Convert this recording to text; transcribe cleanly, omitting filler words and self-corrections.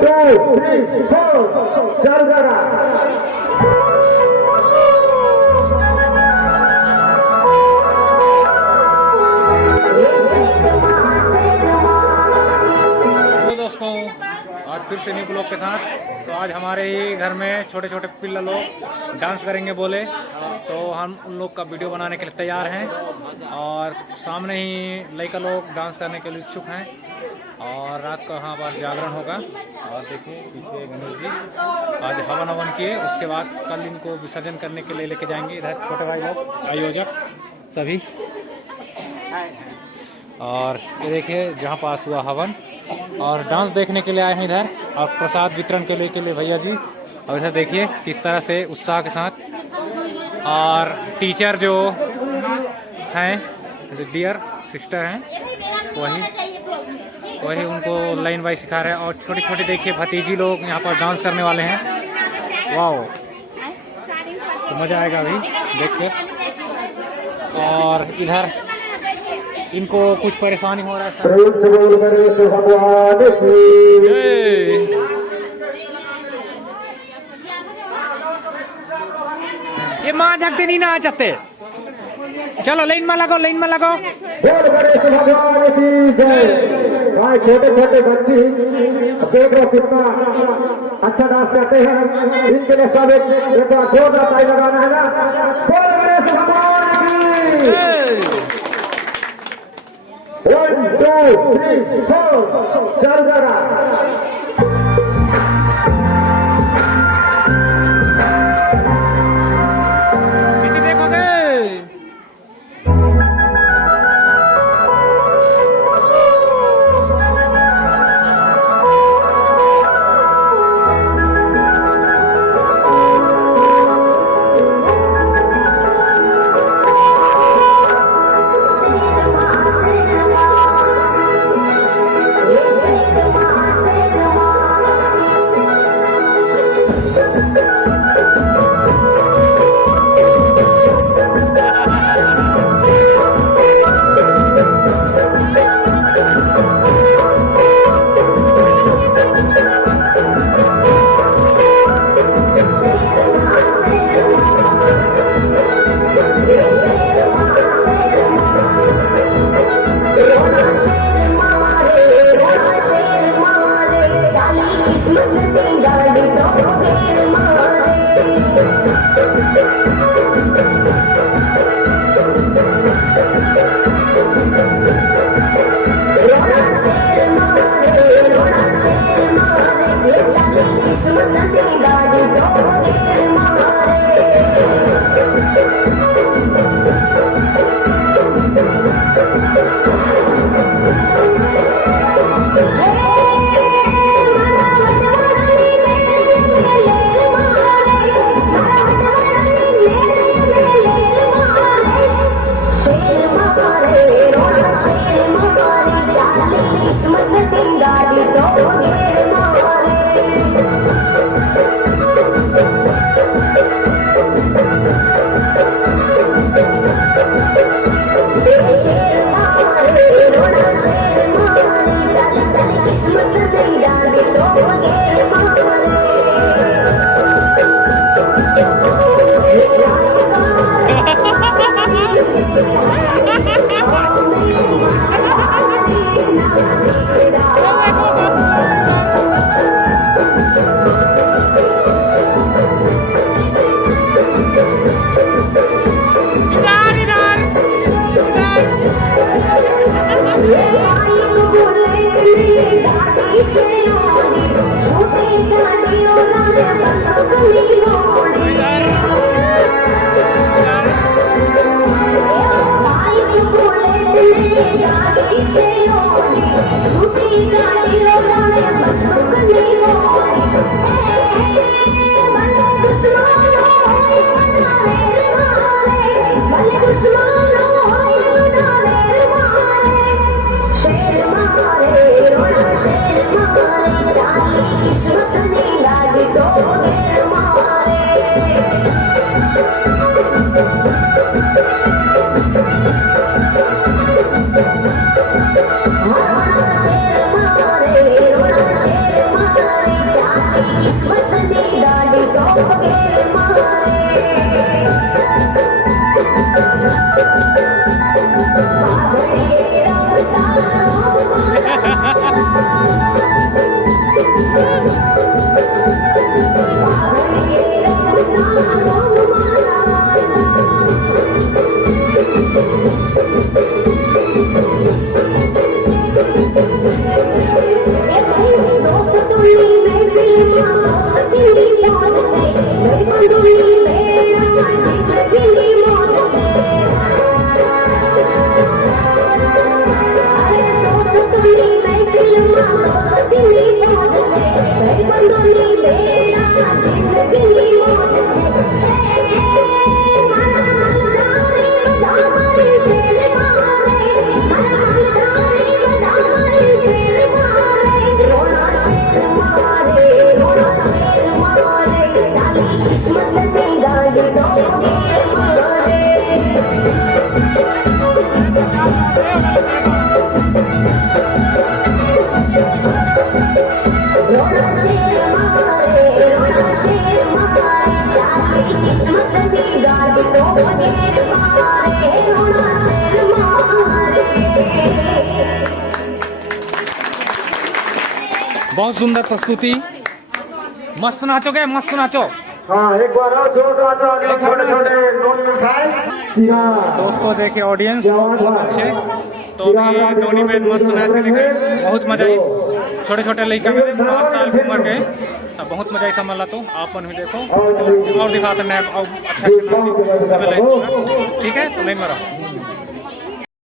2 3 4 चालू करा। दोस्तों आज फिर से न्यू ब्लॉग के साथ। तो आज हमारे ही घर में छोटे छोटे पिल्ला लोग डांस करेंगे बोले, तो हम उन लोग का वीडियो बनाने के लिए तैयार हैं। और सामने ही लड़का लोग डांस करने के लिए इच्छुक हैं। और रात को यहाँ पर जागरण होगा। और देखिए पीछे गणेश जी आज हवन हवन किए, उसके बाद कल इनको विसर्जन करने के लिए लेके जाएंगे। इधर छोटे भाई लोग आयोजक सभी। और ये देखिए जहाँ पास हुआ हवन और डांस देखने के लिए आए हैं इधर, और प्रसाद वितरण के लिए भैया जी। और इधर देखिए किस तरह से उत्साह के साथ। और टीचर जो हैं डियर सिस्टर हैं वही उनको लाइन वाइज सिखा रहे हैं। और छोटी छोटी देखिए भतीजी लोग यहाँ पर डांस करने वाले हैं। वाह, तो मज़ा आएगा अभी देख कर। और इधर इनको कुछ परेशानी हो रहा है। ये माँ झकते नहीं ना चाहते। चलो लाइन में लगो, लाइन में लगो। छोटे छोटे बच्चे देख लो कितना अच्छा डांस करते हैं। इनके लिए सब एक जोरदार ताली लगाना है ना। बोल गणेश भगवान की। 1 2 3 4 चालू करा। बहुत सुंदर प्रस्तुति, मस्त नाचोगे, मस्त नाचो। हाँ, एक बार और जोरदार तालियां छोटे छोटे नोनी में उठाए। जी हाँ दोस्तों देखिए ऑडियंस बहुत अच्छे, तो अभी नोनी में मस्त नाच के दिखाए, बहुत मजा आई। छोटे छोटे लड़का में 5 साल की उम्र के, तब बहुत मजा आई समझ तो आप भी देखो और दिखाते हैं और अच्छा ठीक है तो नहीं मरा।